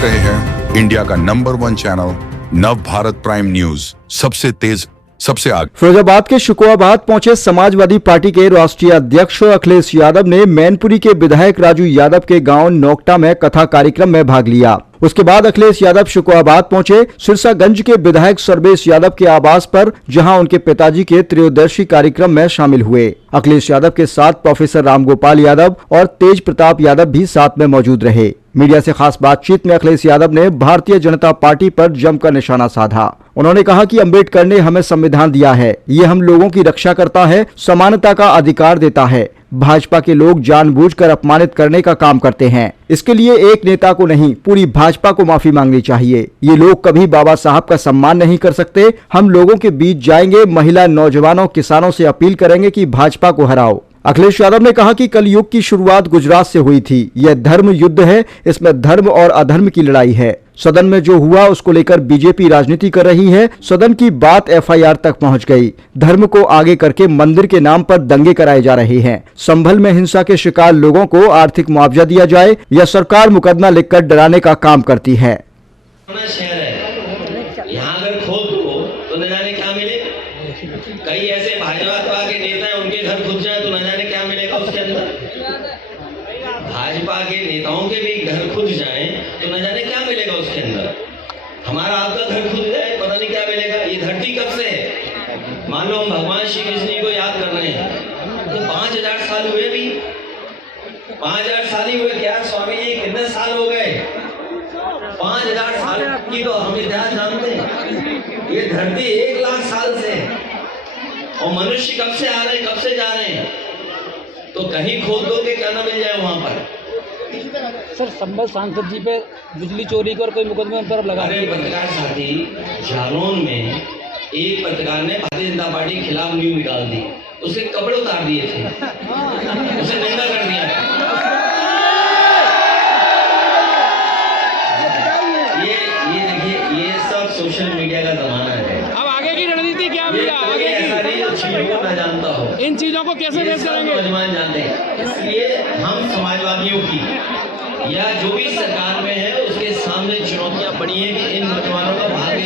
देख रहे हैं इंडिया का नंबर 1 चैनल नव भारत प्राइम न्यूज, सबसे तेज सबसे आगे। फिरोजाबाद के शुकुआबाद पहुंचे समाजवादी पार्टी के राष्ट्रीय अध्यक्ष अखिलेश यादव ने मैनपुरी के विधायक राजू यादव के गांव नोकटा में कथा कार्यक्रम में भाग लिया। उसके बाद अखिलेश यादव शुकुआबाद पहुंचे सिरसागंज के विधायक सर्वेश यादव के आवास पर, जहां उनके पिताजी के त्रयोदशी कार्यक्रम में शामिल हुए। अखिलेश यादव के साथ प्रोफेसर रामगोपाल यादव और तेज प्रताप यादव भी साथ में मौजूद रहे। मीडिया से खास बातचीत में अखिलेश यादव ने भारतीय जनता पार्टी पर जमकर निशाना साधा। उन्होंने कहा कि अंबेडकर ने हमें संविधान दिया है, ये हम लोगों की रक्षा करता है, समानता का अधिकार देता है। भाजपा के लोग जानबूझकर अपमानित करने का काम करते हैं। इसके लिए एक नेता को नहीं, पूरी भाजपा को माफी मांगनी चाहिए। ये लोग कभी बाबा साहब का सम्मान नहीं कर सकते। हम लोगों के बीच जाएंगे, महिला, नौजवानों, किसानों से अपील करेंगे कि भाजपा को हराओ। अखिलेश यादव ने कहा कि कलयुग की शुरुआत गुजरात से हुई थी। यह धर्म युद्ध है, इसमें धर्म और अधर्म की लड़ाई है। सदन में जो हुआ उसको लेकर बीजेपी राजनीति कर रही है। सदन की बात एफआईआर तक पहुंच गई। धर्म को आगे करके मंदिर के नाम पर दंगे कराए जा रहे हैं। संभल में हिंसा के शिकार लोगों को आर्थिक मुआवजा दिया जाए या सरकार मुकदमा लिखकर डराने का काम करती है। यहाँ अगर खोद दो तो न जाने क्या मिले। कई ऐसे भाजपा के नेता हैं, उनके घर खुद जाए तो न जाने क्या मिलेगा उसके अंदर। भाजपा के नेताओं के भी घर खुद जाए तो न जाने क्या मिलेगा उसके अंदर। हमारा आपका घर खुद जाए, पता नहीं क्या मिलेगा। ये धरती कब से है? मान लो हम भगवान श्री कृष्ण को याद कर रहे हैं तो 5000 साल हुए भी, 5000 साल ही हुए क्या स्वामी जी? कितने साल हो गए? 5000 साल की तो हम इतिहास जानते हैं। ये धरती 1 लाख साल से है और मनुष्य कब से आ रहे हैं, कब से जा रहे हैं। तो कहीं खोद दो के क्या ना मिल जाए वहां पर। सर, संभल सांसद जी पे बिजली चोरी कर कोई मुकदमे पर लगा रहे हैं। पत्रकार साथी जालौन में एक पत्रकार ने भारतीय जनता पार्टी के खिलाफ न्यूज निकाल दी, उसके कपड़े उतार दिए थे, उसे नंगा कर दिया। ये देखिए, ये सब सोशल मीडिया का जमाना है। अब आगे की रणनीति क्या होगी? आगे चीजों ना जानता हो, इन चीजों को कैसे फेस करेंगे? नौजवान जानते हैं। इसलिए हम समाजवादियों की या जो भी सरकार में है उसके सामने चुनौतियां पड़ी हैं कि इन नौजवानों का भाग्य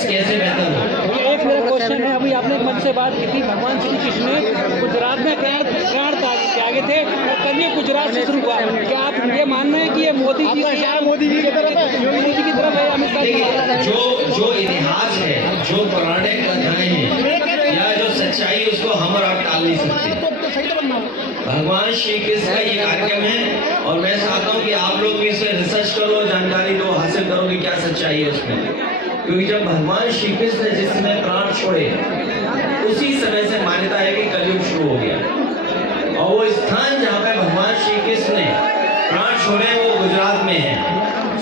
कैसे बेहतर हो। एक मेरा क्वेश्चन है, अभी आपने मंच से बात की थी, भगवान श्री कृष्ण ने गुजरात में प्राण त्यागे थे और कल ये गुजरात से शुरू हुआ। क्या आप ये मान रहे हैं कि ये मोदी जी की तरफ है, योगी जी की तरफ है, अमित शाह की? जो इतिहास है, जो पौराणिक कथाएं हैं या जो सच्चाई, उसको हम और आप टाल नहीं सकते। भगवान श्री कृष्ण का ये कार्यक्रम है और मैं चाहता हूँ कि आप लोग भी इसे रिसर्च करो, जानकारी दो, हासिल करो कि क्या सच्चाई है उसमें। क्योंकि जब भगवान श्री कृष्ण ने जिस समय प्राण छोड़े उसी समय से मान्यता है कि कलयुग शुरू हो गया। और वो स्थान जहाँ पे भगवान श्री कृष्ण ने प्राण छोड़े वो गुजरात में है,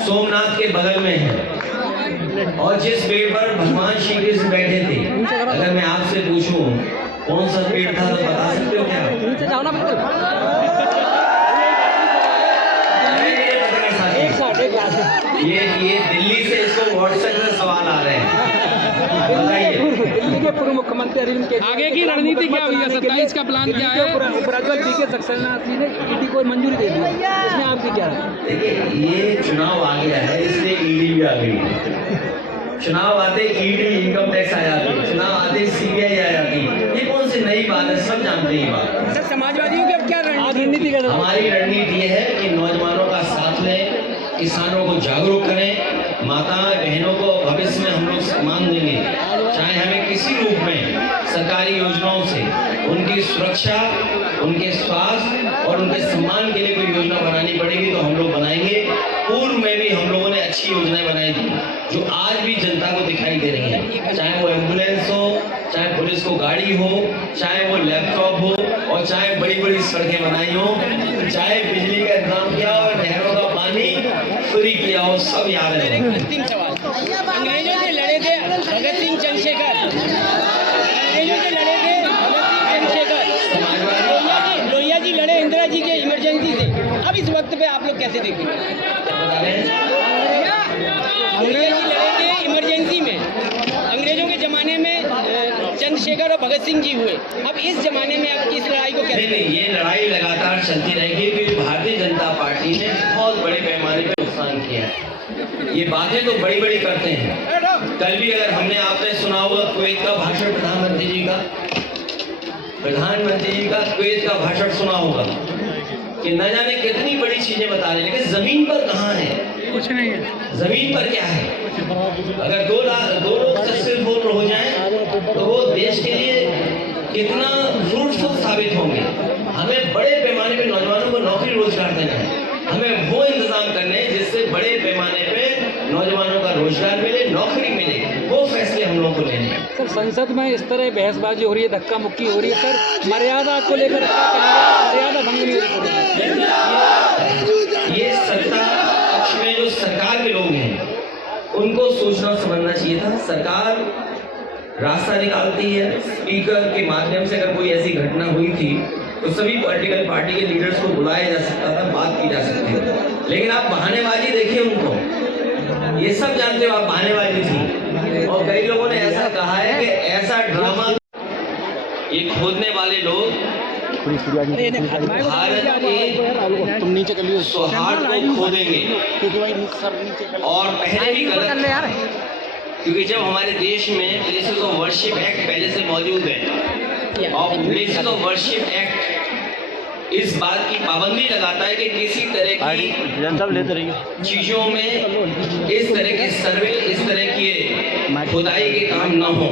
सोमनाथ के बगल में है। और जिस पेड़ पर भगवान श्री कृष्ण बैठे थे, अगर मैं आपसे पूछूं कौन सा पेड़ था तो बता सकते हो क्या? ये दिल्ली से इसको व्हाट्सएप में सवाल आ रहे हैं। दिल्ली के पूर्व मुख्यमंत्री अरविंद केजरीवाल, आगे की रणनीति क्या हुई है? 27 का प्लान क्या है? उपराज्यपाल DK सक्सेना जी ने ईडी को मंजूरी दे दी, इसमें आपकी क्या है? देखिए, ये चुनाव आ गया है, इसलिए ईडी भी आ गई है। चुनाव आते ईडी, इनकम टैक्स आ जाती, चुनाव आते CBI आ जाती। ये कौन सी नई बात है? सब जानते हैं बात। सर, समाजवादियों की अब क्या रणनीति? हमारी रणनीति ये है कि नौजवानों का साथ लें, किसानों को जागरूक करें, माता बहनों को भविष्य में हम लोग सम्मान देंगे। चाहे हमें किसी रूप में सरकारी योजनाओं से उनकी सुरक्षा, उनके स्वास्थ्य और उनके सम्मान के लिए कोई योजना बनानी पड़ेगी तो हम लोग बनाएंगे। पूर्व में भी हम लोगों ने अच्छी योजनाएं बनाई थी जो आज भी जनता को दिखाई दे रही हैं। चाहे वो एम्बुलेंस हो, चाहे पुलिस को गाड़ी हो, चाहे वो लैपटॉप हो, और चाहे बड़ी बड़ी सड़कें बनाई हो, चाहे बिजली का इंतजाम किया हो, नहरों का पानी फ्री किया हो, सब याद है। अंतिम सवाल, अंग्रेजों से लड़े थे भगत सिंह चंद्रशेखर, अंग्रेजों से लड़े थे भगत सिंह चंद्रशेखर, लोहिया जी लड़े इंदिरा जी के इमरजेंसी से। अब इस वक्त पे आप लोग कैसे देखेंगे? लोहिया जी लड़े थे इमरजेंसी में, अंग्रेजों के जमाने में चंद्रशेखर और भगत सिंह जी हुए। अब इस जमाने में आप इस लड़ाई को कैसे? नहीं, ये लड़ाई लगातार चलती रहेगी क्योंकि भारतीय जनता पार्टी ने बहुत बड़े पैमाने पर नुकसान किया है। हैं। ये बातें तो बड़ी बड़ी करते हैं। कल भी अगर आपने सुना होगा कुवैत का भाषण, प्रधानमंत्री जी का कुवैत का भाषण सुना होगा कि न जाने कितनी बड़ी चीजें बता रहे हैं, लेकिन जमीन पर कहाँ है? कुछ नहीं है। जमीन पर क्या है? अगर दो लोग सक्सेसफुल हो जाएं तो वो देश के लिए कितना फ्रूटफुल साबित होंगे। हमें बड़े पैमाने पे नौजवानों को नौकरी रोजगार देना है। हमें वो इंतजाम करने हैं जिससे बड़े पैमाने पे नौजवानों का रोजगार मिले, नौकरी मिले। वो फैसले हम लोग को लेने हैं। सर, संसद में इस तरह बहसबाजी हो रही है, धक्का मुक्की हो रही है, सर मर्यादा को लेकर क्या कहेंगे? मर्यादा भंग नहीं हो रही। ये सत्ता पक्ष में जो सरकार के लोग हैं उनको सोचना समझना चाहिए था। सरकार रास्ता निकालती है, स्पीकर के माध्यम से अगर कोई ऐसी घटना हुई थी तो सभी पॉलिटिकल पार्टी के लीडर्स को बुलाया जा सकता था, बात की जा सकती थी। लेकिन आप बहानेबाजी देखिए उनको, ये सब जानते हो आप बहानेबाजी थी। और कई लोगों ने ऐसा कहा है कि ऐसा ड्रामा, ये खोदने वाले लोग भारत के सौहार्द को खोदेंगे। और पहले भी गलत, क्योंकि जब हमारे देश में प्लेसेस ऑफ वर्शिप एक्ट पहले से मौजूद है और प्लेसेस ऑफ वर्शिप एक्ट इस बात की पाबंदी लगाता है कि किसी तरह की चीजों में इस तरह के सर्वे, इस तरह के खुदाई के काम न हो।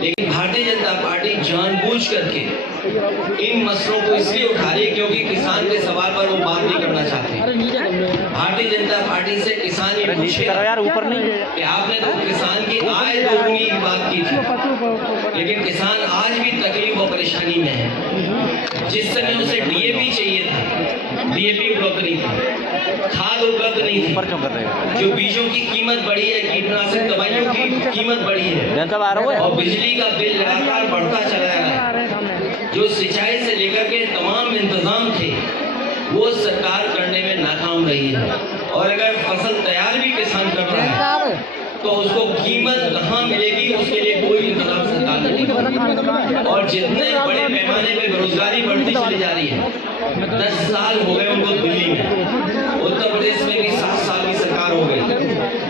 लेकिन भारतीय जनता पार्टी जानबूझ करके इन मसलों को इसलिए उठा रही है क्योंकि किसान के सवाल पर वो बात नहीं करना चाहते। भारतीय जनता पार्टी से किसान ये पूछेगा कि आपने तो किसान की आय दोगुनी की बात की थी, लेकिन किसान आज भी तकलीफ और परेशानी में है। जिस समय उसे डीएपी चाहिए था, डीएपी उपलब्ध नहीं था, खाद उपलब्ध नहीं थी, जो बीजों की कीमत बढ़ी है, कीटनाशक दवाइयों की कीमत बढ़ी है और बिजली का बिल लगातार बढ़ता चला है। जो सिंचाई से लेकर के तमाम इंतजाम थे वो सरकार करने में नाकाम रही है। और अगर फसल तैयार भी किसान कर रहा है तो उसको कीमत कहाँ मिलेगी, उसके लिए कोई इंतजाम सरकार नहीं कर रही। और जितने बड़े पैमाने पे बेरोजगारी बढ़ती चली जा रही है, 10 साल हो गए उनको दिल्ली में, उत्तर प्रदेश में भी 7 साल की सरकार हो गई।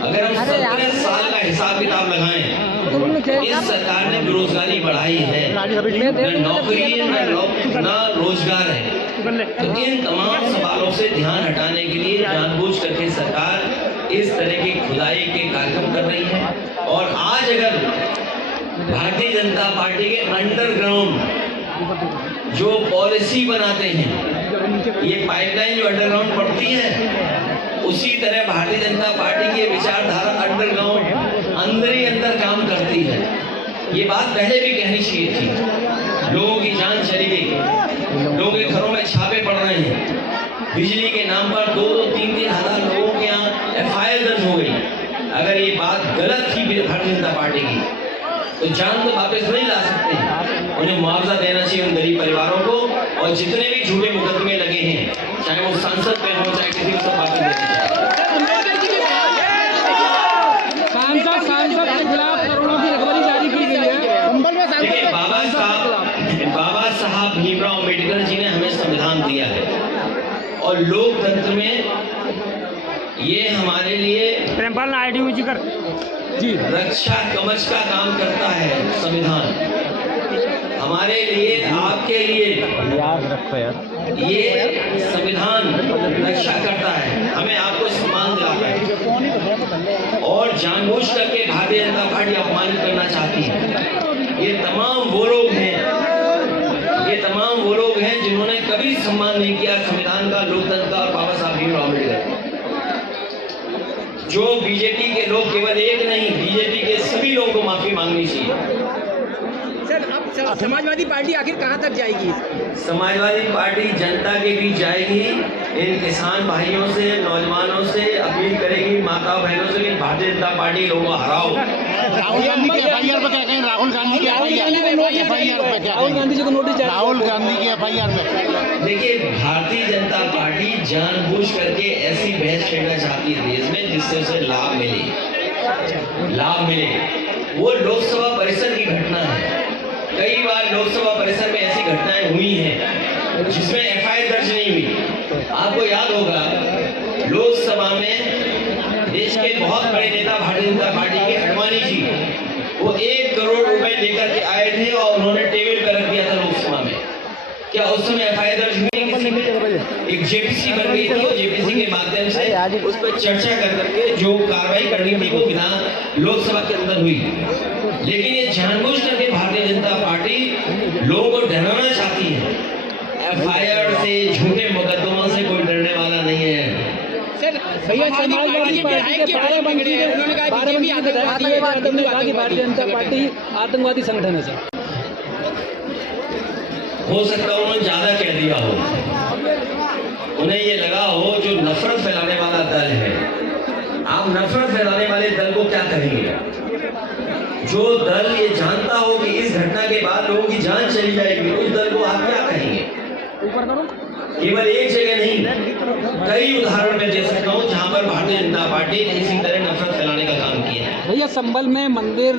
अगर हम 17 साल का हिसाब किताब लगाएं, इस सरकार ने बेरोजगारी बढ़ाई है, न नौकरी है न रोजगार है। तो इन तमाम सवालों से ध्यान हटाने के लिए जानबूझ करके सरकार इस तरह की खुदाई के कार्यक्रम कर रही है। और आज अगर भारतीय जनता पार्टी के अंडरग्राउंड जो पॉलिसी बनाते हैं, ये पाइपलाइन जो अंडरग्राउंड पड़ती है, उसी तरह भारतीय जनता पार्टी की विचारधारा अंडरग्राउंड अंदर ही अंदर काम करती है। ये बात पहले भी कहनी चाहिए थी। लोगों की जान चली गई, लोगों के घरों में छापे पड़ रहे हैं, बिजली के नाम पर 2-2, 3-3 हजार लोगों के यहाँ एफआईआर दर्ज हो गई। अगर ये बात गलत थी भारतीय जनता पार्टी की तो जान तो वापस नहीं ला सकते। उन्हें मुआवजा देना चाहिए उन गरीब परिवारों को, और जितने भी झूठे मुकदमे लगे हैं, चाहे वो सांसद पे हो चाहे किसी को, सब वापस देना चाहिए। सांसद के खिलाफ करोड़ों की रिकवरी जारी की गई है। देखिए, बाबा साहब भीमराव अम्बेडकर जी ने हमें संविधान दिया है और लोकतंत्र में ये हमारे लिए रक्षा कवच का काम करता है। संविधान हमारे लिए, आपके लिए याद रखो यार, ये संविधान रक्षा करता है, हमें आपको सम्मान दिलाता है। और जानबूझ करके भारतीय जनता पार्टी अपमानित करना चाहती है। ये तमाम वो लोग हैं जिन्होंने कभी सम्मान नहीं किया संविधान का, लोकतंत्र का और बाबा साहब भीमराव अम्बेडकर। जो बीजेपी के लोग, केवल एक नहीं, बीजेपी के सभी लोगों को माफी मांगनी चाहिए। सर, अब समाजवादी पार्टी आखिर कहां तक जाएगी? समाजवादी पार्टी जनता के बीच जाएगी, इन किसान भाइयों से, नौजवानों से अपील करेगी, माता बहनों से कि भारतीय जनता पार्टी लोगों को हराओ। राहुल गांधी के एफआईआर पे क्या कहें? राहुल गांधी की एफआईआर पे क्या? राहुल गांधी जी को नोटिस, राहुल गांधी की एफआईआर पे देखिए, भारतीय जनता पार्टी जानबूझ करके ऐसी बहस छेड़ना चाहती है देश में जिससे उसे लाभ मिले। वो लोकसभा परिसर की घटना है। कई बार लोकसभा परिसर में ऐसी घटनाएं हुई हैं जिसमें एफआईआर दर्ज नहीं हुई। आपको याद होगा, लोकसभा में के बहुत बड़े नेता भारतीय जनता पार्टी के अडवाणी जी, वो 1 करोड़ रुपए लेकर के आए थे और उन्होंने टेबल पर रख दिया था लोकसभा में। क्या उस समय एफआईआर दर्ज हुई किसी पे? एक जेपीसी बन गई थी और जेपीसी के माध्यम से उस पर चर्चा कर करके जो कार्रवाई करनी थी वो विधान लोकसभा के अंदर हुई। लेकिन ये जानबूझ करके भारतीय जनता पार्टी लोगों को डराना चाहती है। एफआईआर से, झूठे मुकदमों से कोई डरने वाला नहीं है। भैया, समाजवादी पार्टी के 12 मंत्री ने कहा कि भारतीय जनता पार्टी आतंकवादी संगठन है सर। हो सकता है उन्होंने ज्यादा कह दिया हो, उन्हें ये लगा हो जो नफरत फैलाने वाला दल है। आप नफरत फैलाने वाले दल को क्या कहेंगे? जो दल ये जानता हो कि इस घटना के बाद लोगों की जान चली जाएगी, उस दल को आप क्या कहेंगे? केवल एक जगह नहीं, कई उदाहरण मैं दे सकता हूँ जहां पर भारतीय जनता पार्टी ने इसी तरह नफरत फैलाने का काम किया है। भैया, संभल में मंदिर